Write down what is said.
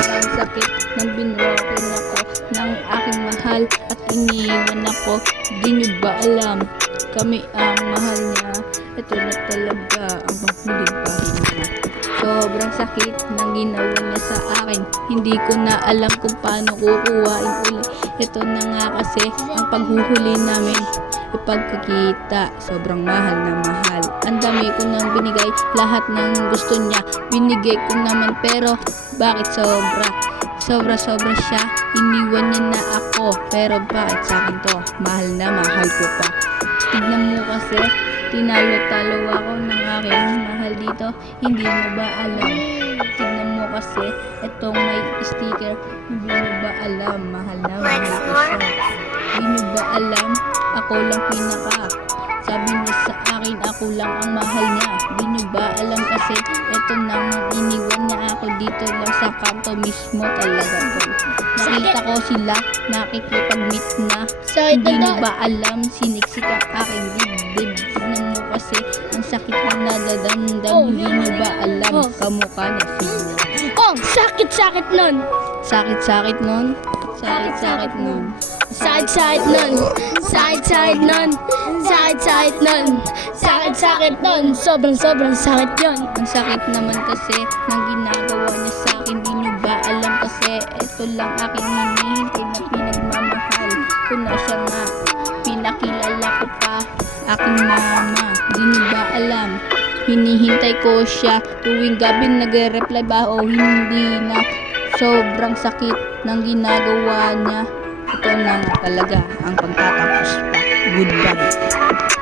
Sobrang sakit nang binroken ako ng aking mahal at iniwan ako. Di nyo ba alam, kami ang mahal niya. Ito na talaga ang panghuling pahinga. Sobrang sakit ng ginawa niya sa akin. Hindi ko na alam kung paano kukuhain uli. Ito na nga kasi ang paghuhuli namin, ipagkakita. Sobrang mahal na mahal. Ang dami ko nang binigay, lahat ng gusto niya binigay ko naman, pero bakit sobra? Sobra siya, iniwan niya na ako. Pero bakit sa akin to? Mahal na mahal ko pa. Tignan mo kasi, tinalo-talo ako ng aking mahal dito. Hindi mo ba alam? Tignan mo kasi, itong may sticker. Hindi mo ba alam? Mahal na mahal ko siya. Hindi mo ba alam? Ako lang pinaka. Sabi niya sa akin, ako lang ang mahal niya. Hindi niyo ba alam kasi ito nang iniwan niya ako dito lang sa kanto mismo talaga to. Nakita ko sila nakikipag-meet na. Hindi niyo ba alam, siniksik ang aking dibdib. Tignan mo kasi ang sakit na nadadamdam. Hindi niyo ba alam, kamukha na sila. Oh, sakit nun. Sakit nun. Sakit nun. Sakit nun. Sakit nun. Sakit nun. Sobrang sakit yun. Ang sakit naman kasi ng ginagawa niya sa akin. Di niyo ba alam kasi ito lang aking hinihintay na pinagmamahal ko na siya nga. Pinakilala ko pa aking mama. Di niyo ba alam, hinihintay ko siya tuwing gabi, nagre-reply ba o hindi na. Sobrang sakit ng ginagawa niya. Ito na nga talaga ang pagtatapos pa. Goodbye.